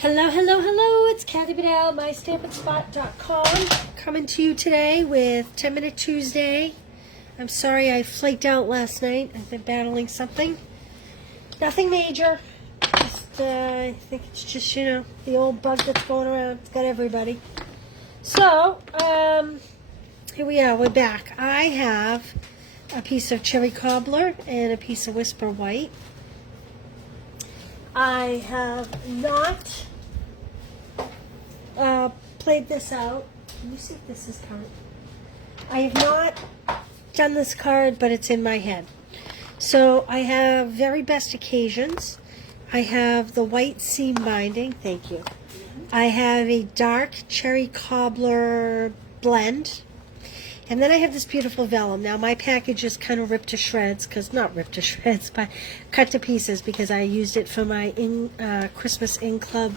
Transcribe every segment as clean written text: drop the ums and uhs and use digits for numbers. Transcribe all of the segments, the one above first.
Hello, hello, hello. It's Kathy Bedell, mystampandspot.com, coming to you today with 10 Minute Tuesday. I'm sorry I flaked out last night. I've been battling something. Nothing major. Just, I think it's just, the old bug that's going around. It's got everybody. So, here we are. We're back. I have a piece of cherry cobbler and a piece of whisper white. I have not played this out. Let me see if this is current. I have not done this card, but it's in my head. So I have very best occasions. I have the white seam binding. Thank you. I have a dark cherry cobbler blend. And then I have this beautiful vellum. Now my package is kind of ripped to shreds, not ripped to shreds, but cut to pieces because I used it for my Christmas Club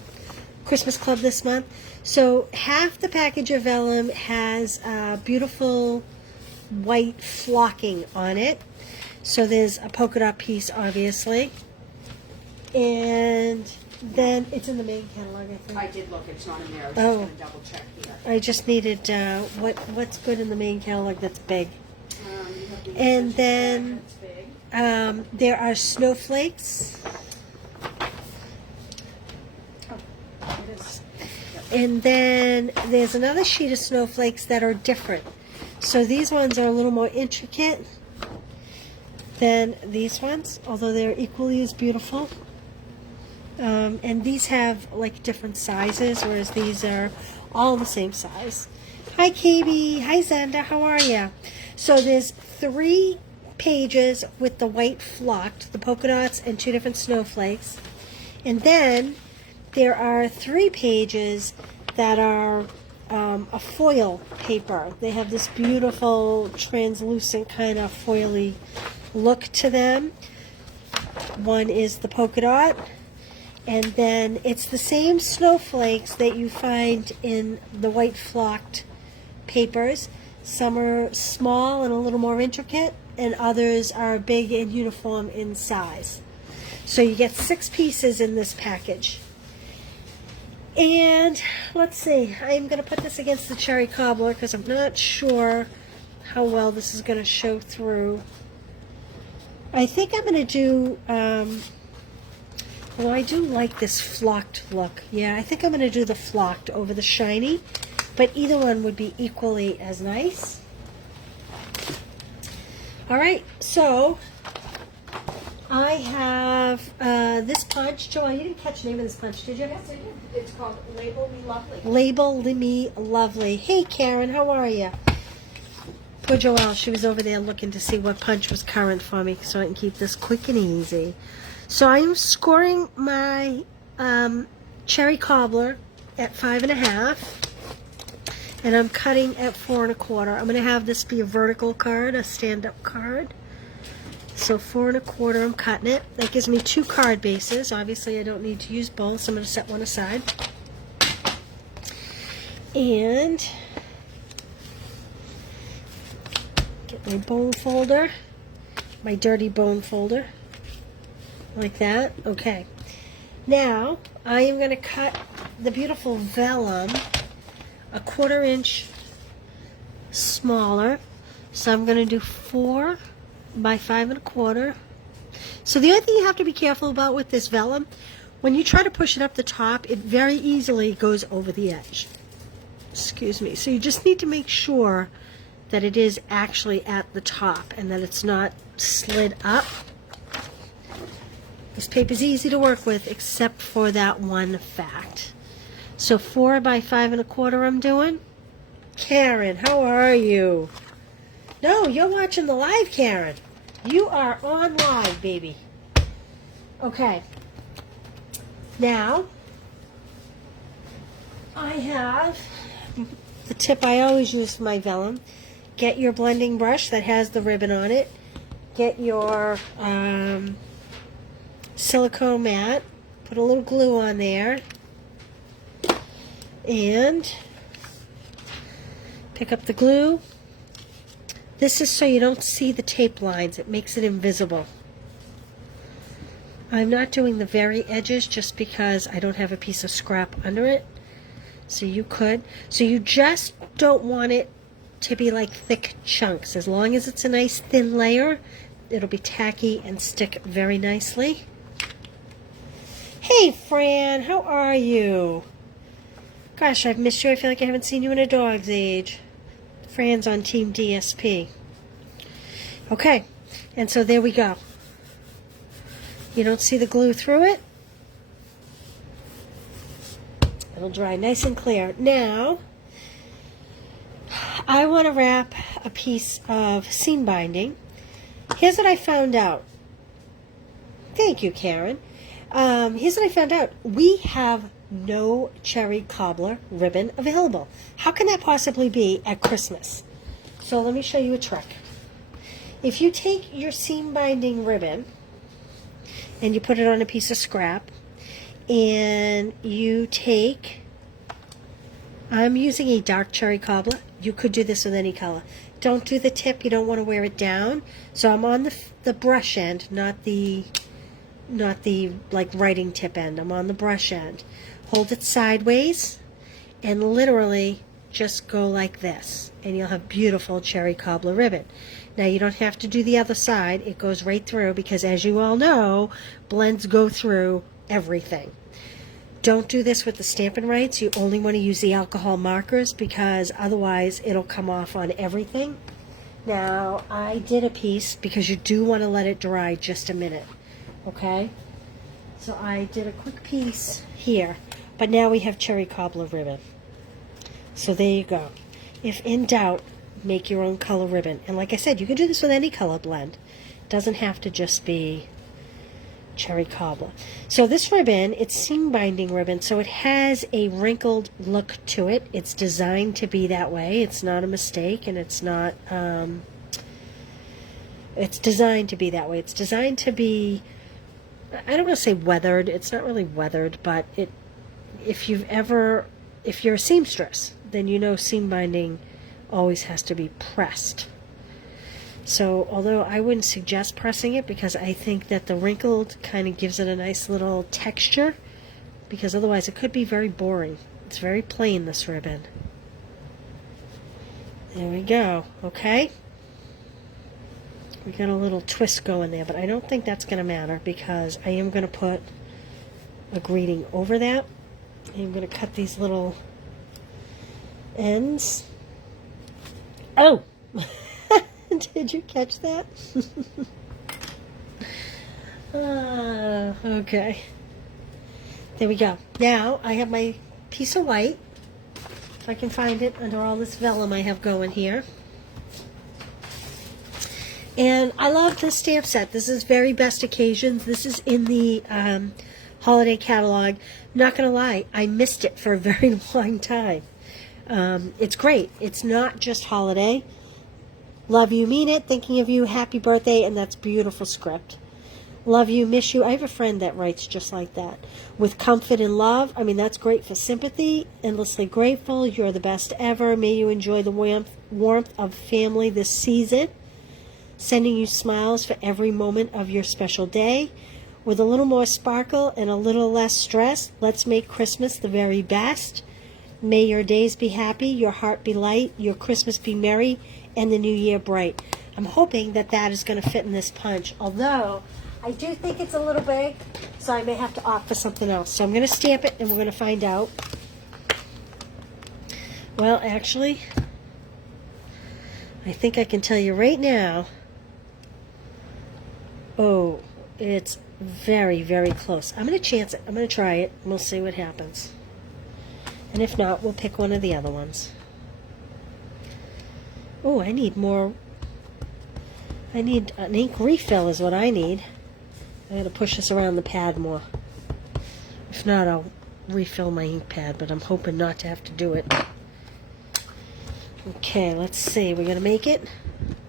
this month. So half the package of vellum has beautiful white flocking on it. So there's a polka dot piece, obviously. And then it's in the main catalog, I think. I did look. It's not in there. I was just going to double check here. I just needed what's good in the main catalog that's big. And then there are snowflakes. It is. And then there's another sheet of snowflakes that are different. So these ones are a little more intricate than these ones, although they're equally as beautiful. And these have like different sizes, whereas these are all the same size. Hi KB, hi Zenda, how are ya? So there's 3 pages with the white flocked, the polka dots and 2 different snowflakes. And then there are 3 pages that are a foil paper. They have this beautiful translucent kind of foily look to them. One is the polka dot. And then it's the same snowflakes that you find in the white flocked papers. Some are small and a little more intricate, and others are big and uniform in size. So you get 6 pieces in this package. And let's see, I'm going to put this against the cherry cobbler because I'm not sure how well this is going to show through. I think I'm going to do... well, I do like this flocked look. Yeah, I think I'm going to do the flocked over the shiny, but either one would be equally as nice. All right, so I have this punch. Joelle, you didn't catch the name of this punch, did you? Yes, I did. It's called Label Me Lovely. Label Me Lovely. Hey, Karen, how are you? Poor Joelle, she was over there looking to see what punch was current for me so I can keep this quick and easy. So I'm scoring my cherry cobbler at 5.5, and I'm cutting at 4 1/4. I'm going to have this be a vertical card, a stand-up card. So 4 1/4, I'm cutting it. That gives me 2 card bases. Obviously, I don't need to use both, so I'm going to set one aside. And get my bone folder, my dirty bone folder. Like that. Okay. Now, I am going to cut the beautiful vellum a 1/4 inch smaller. So I'm going to do 4 by 5 1/4. So the only thing you have to be careful about with this vellum, when you try to push it up the top, it very easily goes over the edge. Excuse me. So you just need to make sure that it is actually at the top and that it's not slid up. This paper is easy to work with except for that one fact. So 4 by 5 1/4 I'm doing. Karen, how are you? No, you're watching the live, Karen. You are on live, baby. Okay. Now, I have the tip I always use for my vellum. Get your blending brush that has the ribbon on it. Get your... silicone mat, put a little glue on there, and pick up the glue. This is so you don't see the tape lines. It makes it invisible. I'm not doing the very edges just because I don't have a piece of scrap under it. So you could. So you just don't want it to be like thick chunks. As long as it's a nice thin layer, it'll be tacky and stick very nicely. Hey Fran, how are you? Gosh, I've missed you. I feel like I haven't seen you in a dog's age. Fran's on Team DSP. Okay, and so there we go. You don't see the glue through it? It'll dry nice and clear. Now, I want to wrap a piece of seam binding. Here's what I found out. Thank you, Karen. Here's what I found out. We have no cherry cobbler ribbon available. How can that possibly be at Christmas? So let me show you a trick. If you take your seam binding ribbon and you put it on a piece of scrap, and you take, I'm using a dark cherry cobbler. You could do this with any color. Don't do the tip. You don't want to wear it down. So I'm on the brush end, not the like writing tip end. I'm on the brush end. Hold it sideways and literally just go like this, and you'll have beautiful cherry cobbler ribbon. Now you don't have to do the other side. It goes right through because, as you all know, blends go through everything. Don't do this with the Stampin' Rights. You only want to use the alcohol markers because otherwise it'll come off on everything. Now I did a piece because you do want to let it dry just a minute. Okay? So I did a quick piece here, but now we have cherry cobbler ribbon. So there you go. If in doubt, make your own color ribbon. And like I said, you can do this with any color blend. It doesn't have to just be cherry cobbler. So this ribbon, it's seam binding ribbon, so it has a wrinkled look to it. It's designed to be that way. It's not a mistake, and it's not it's designed to be that way. It's designed to be, I don't want to say weathered. It's not really weathered, but if you're a seamstress, then you know seam binding always has to be pressed. So although I wouldn't suggest pressing it because I think that the wrinkled kind of gives it a nice little texture, because otherwise it could be very boring. It's very plain, this ribbon. There we go. Okay. We got a little twist going there, but I don't think that's going to matter because I am going to put a greeting over that. I'm going to cut these little ends. Oh! Did you catch that? Okay. There we go. Now I have my piece of white. If I can find it under all this vellum I have going here. And I love this stamp set. This is Very Best Occasions. This is in the holiday catalog. Not going to lie, I missed it for a very long time. It's great. It's not just holiday. Love you, mean it, thinking of you, happy birthday, and that's beautiful script. Love you, miss you. I have a friend that writes just like that. With comfort and love, I mean, that's great for sympathy. Endlessly grateful, you're the best ever. May you enjoy the warmth of family this season. Sending you smiles for every moment of your special day. With a little more sparkle and a little less stress, let's make Christmas the very best. May your days be happy, your heart be light, your Christmas be merry, and the new year bright. I'm hoping that that is going to fit in this punch, although I do think it's a little big, so I may have to opt for something else. So I'm going to stamp it, and we're going to find out. Well, actually, I think I can tell you right now. Oh, it's very, very close. I'm going to chance it. I'm going to try it, and we'll see what happens. And if not, we'll pick one of the other ones. Oh, I need more. I need an ink refill is what I need. I gotta push this around the pad more. If not, I'll refill my ink pad, but I'm hoping not to have to do it. Okay, let's see. We're gonna make it.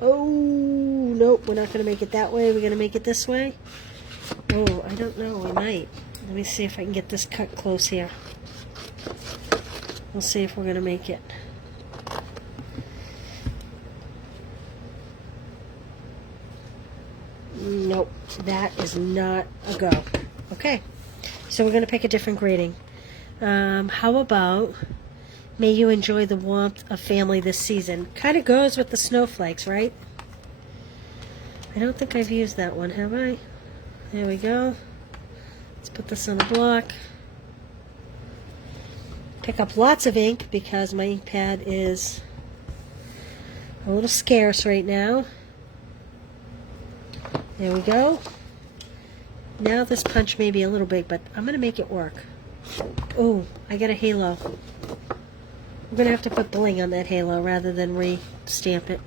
Oh, nope, we're not gonna make it that way. We're gonna make it this way. Oh, I don't know. We might. Let me see if I can get this cut close here. We'll see if we're gonna make it. Nope, that is not a go. Okay, so we're going to pick a different greeting. How about, may you enjoy the warmth of family this season? Kind of goes with the snowflakes, right? I don't think I've used that one, have I? There we go. Let's put this on the block. Pick up lots of ink because my ink pad is a little scarce right now. There we go. Now this punch may be a little big, but I'm going to make it work. Oh, I got a halo. I'm going to have to put bling on that halo rather than re-stamp it.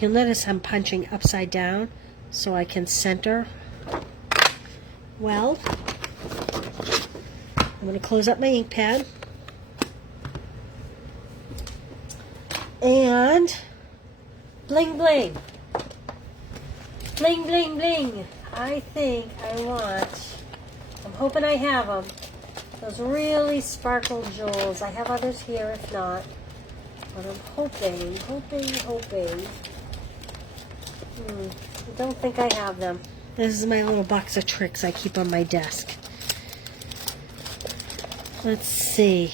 You'll notice I'm punching upside down so I can center well. I'm going to close up my ink pad. And bling bling. Bling bling bling. I think I want, I'm hoping I have them, those really sparkle jewels. I have others here if not. But I'm hoping. I don't think I have them. This is my little box of tricks I keep on my desk. Let's see.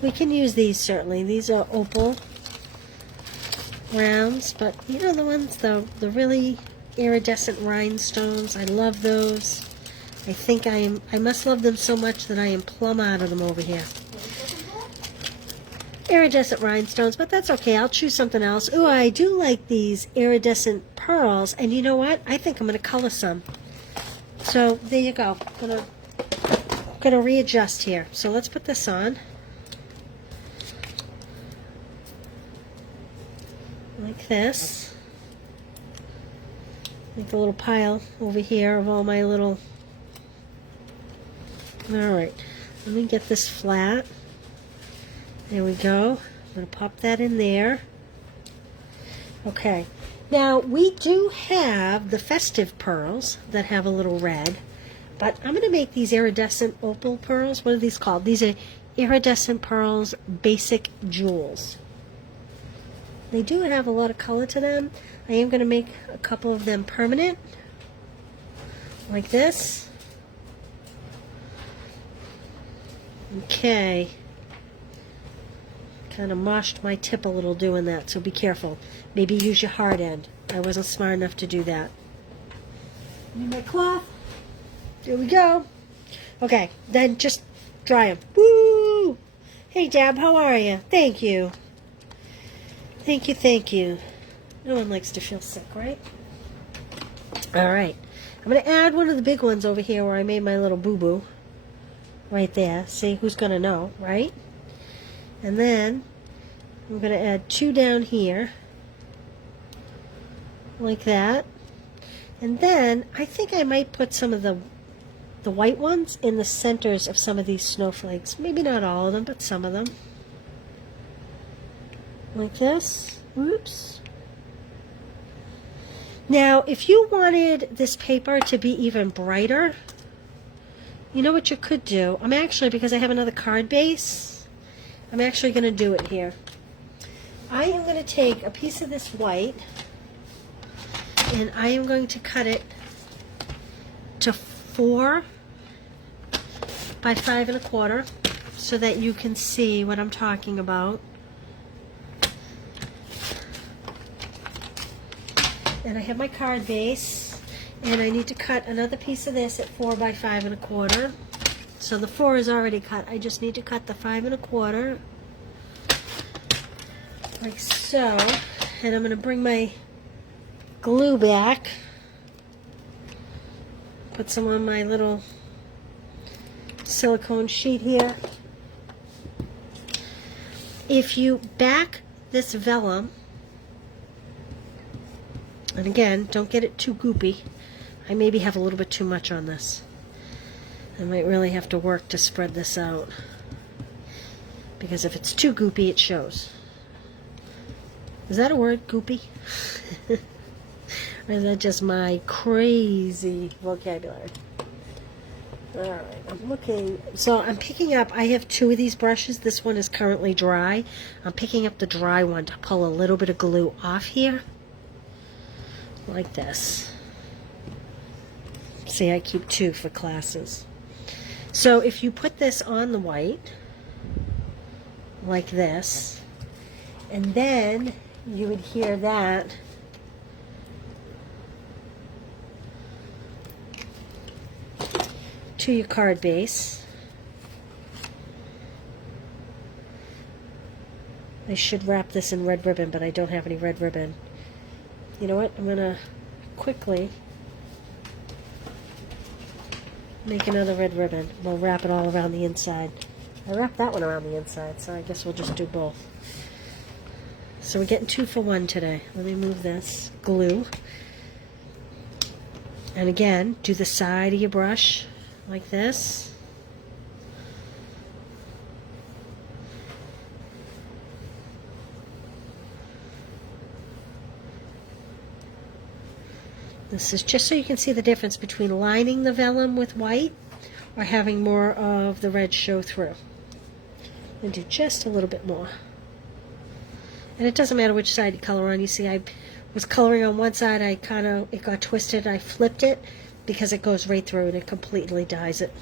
We can use these certainly. These are opal rounds, but you know the ones, the really iridescent rhinestones. I love those. I think I must love them so much that I am plumb out of them over here. Iridescent rhinestones, but that's okay. I'll choose something else. Ooh, I do like these iridescent pearls, and you know what? I think I'm going to color some. So there you go. I'm going to readjust here. So let's put this on. Like this. Make a little pile over here of all my little... Alright, let me get this flat. There we go. I'm going to pop that in there. Okay. Now, we do have the festive pearls that have a little red, but I'm going to make these iridescent opal pearls. What are these called? These are iridescent pearls basic jewels. They do have a lot of color to them. I am going to make a couple of them permanent, like this. Okay. Kind of moshed my tip a little doing that, so be careful. Maybe use your hard end. I wasn't smart enough to do that. Need my cloth. There we go. Okay, then just dry them. Woo! Hey, Deb, how are you? Thank you. Thank you, thank you. No one likes to feel sick, right? All right. I'm going to add one of the big ones over here where I made my little boo-boo. Right there. See, who's going to know, right? And then I'm going to add two down here, like that. And then I think I might put some of the white ones in the centers of some of these snowflakes. Maybe not all of them, but some of them. Like this. Whoops. Now, if you wanted this paper to be even brighter, you know what you could do? I'm actually, because I have another card base, I'm actually going to do it here. I am going to take a piece of this white and I am going to cut it to 4 by 5 1/4 so that you can see what I'm talking about. And I have my card base and I need to cut another piece of this at 4 by 5 1/4. So the 4 is already cut. I just need to cut the 5 1/4, like so. And I'm going to bring my glue back. Put some on my little silicone sheet here. If you back this vellum, and again, don't get it too goopy. I maybe have a little bit too much on this. I might really have to work to spread this out, because if it's too goopy, it shows. Is that a word, goopy? Or is that just my crazy vocabulary? Alright, I'm looking. So I'm picking up, I have 2 of these brushes. This one is currently dry. I'm picking up the dry one to pull a little bit of glue off here. Like this. See, I keep 2 for classes. So if you put this on the white, like this, and then you adhere that to your card base. I should wrap this in red ribbon, but I don't have any red ribbon. You know what? I'm going to quickly make another red ribbon. We'll wrap it all around the inside. I wrapped that one around the inside, so I guess we'll just do both. So we're getting 2 for 1 today. Let me move this. Glue. And again, do the side of your brush like this. This is just so you can see the difference between lining the vellum with white or having more of the red show through. And do just a little bit more. And it doesn't matter which side you color on. You see, I was coloring on one side, it got twisted, I flipped it because it goes right through and it completely dyes it.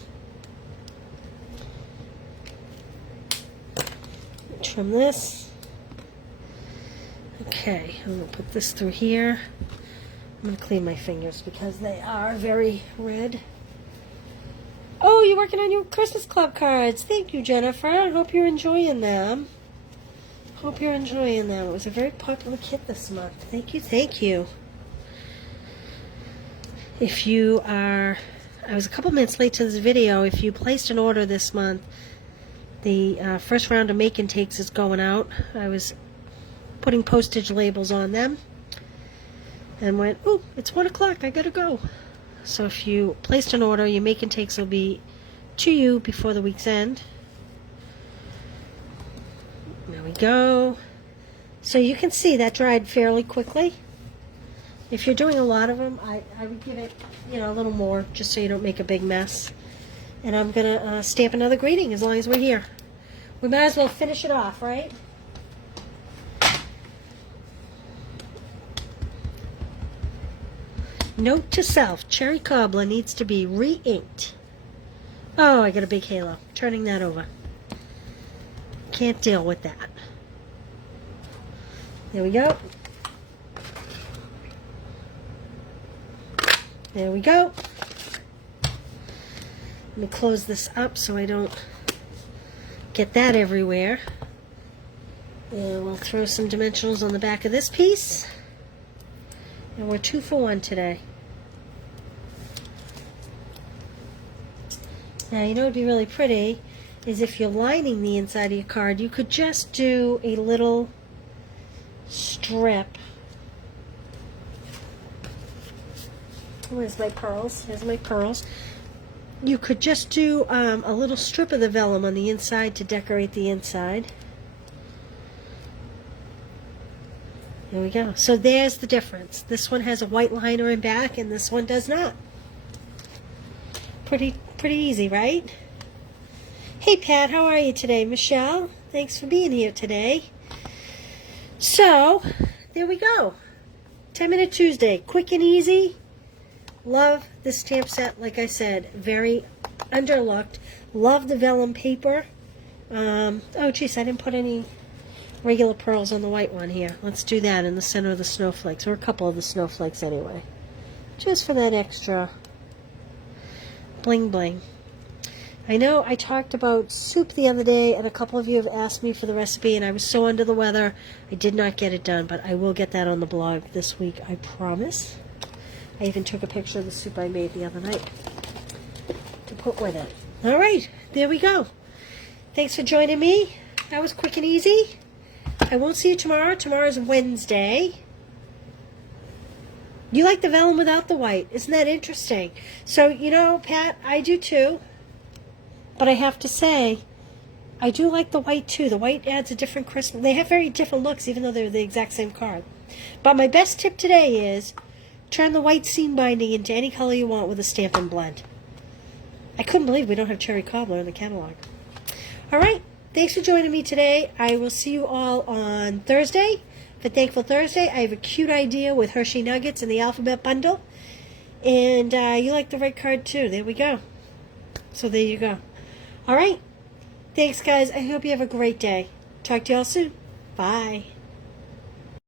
Trim this. Okay, I'm going to put this through here. I'm going to clean my fingers because they are very red. Oh, you're working on your Christmas Club cards. Thank you, Jennifer. I hope you're enjoying them. Hope you're enjoying them. It was a very popular kit this month. Thank you, thank you. If you are, I was a couple minutes late to this video. If you placed an order this month, the first round of make and takes is going out. I was putting postage labels on them. And went, oh, it's 1 o'clock, I gotta go. So if you placed an order, your make and takes will be to you before the week's end. There we go. So you can see that dried fairly quickly. If you're doing a lot of them, I would give it, a little more, just so you don't make a big mess. And I'm gonna stamp another greeting as long as we're here. We might as well finish it off, right? Note to self, Cherry Cobbler needs to be re-inked. Oh, I got a big halo. Turning that over. Can't deal with that. There we go. There we go. Let me close this up so I don't get that everywhere. And we'll throw some dimensionals on the back of this piece. And we're 2 for 1 today. Now, you know what would be really pretty is if you're lining the inside of your card, you could just do a little strip. Where's my pearls? Here's my pearls. You could just do a little strip of the vellum on the inside to decorate the inside. There we go. So there's the difference. This one has a white liner in back and this one does not. Pretty easy, right? Hey Pat, how are you today? Michelle, thanks for being here today. So, there we go. 10-minute Tuesday, quick and easy. Love the stamp set, like I said, very underlooked. Love the vellum paper. Oh geez, I didn't put any regular pearls on the white one here. Let's do that in the center of the snowflakes, or a couple of the snowflakes anyway. Just for that extra bling bling. I know I talked about soup the other day, and a couple of you have asked me for the recipe, and I was so under the weather, I did not get it done, but I will get that on the blog this week, I promise. I even took a picture of the soup I made the other night to put with it. All right, there we go. Thanks for joining me. That was quick and easy. I won't see you tomorrow. Tomorrow's Wednesday. You like the vellum without the white. Isn't that interesting? So, you know, Pat, I do too. But I have to say, I do like the white too. The white adds a different Christmas. They have very different looks, even though they're the exact same card. But my best tip today is turn the white seam binding into any color you want with a Stampin' Blend. I couldn't believe we don't have Cherry Cobbler in the catalog. All right. Thanks for joining me today. I will see you all on Thursday. For Thankful Thursday, I have a cute idea with Hershey Nuggets in the alphabet bundle. And you like the red card too. There we go. So there you go. All right. Thanks, guys. I hope you have a great day. Talk to y'all soon. Bye.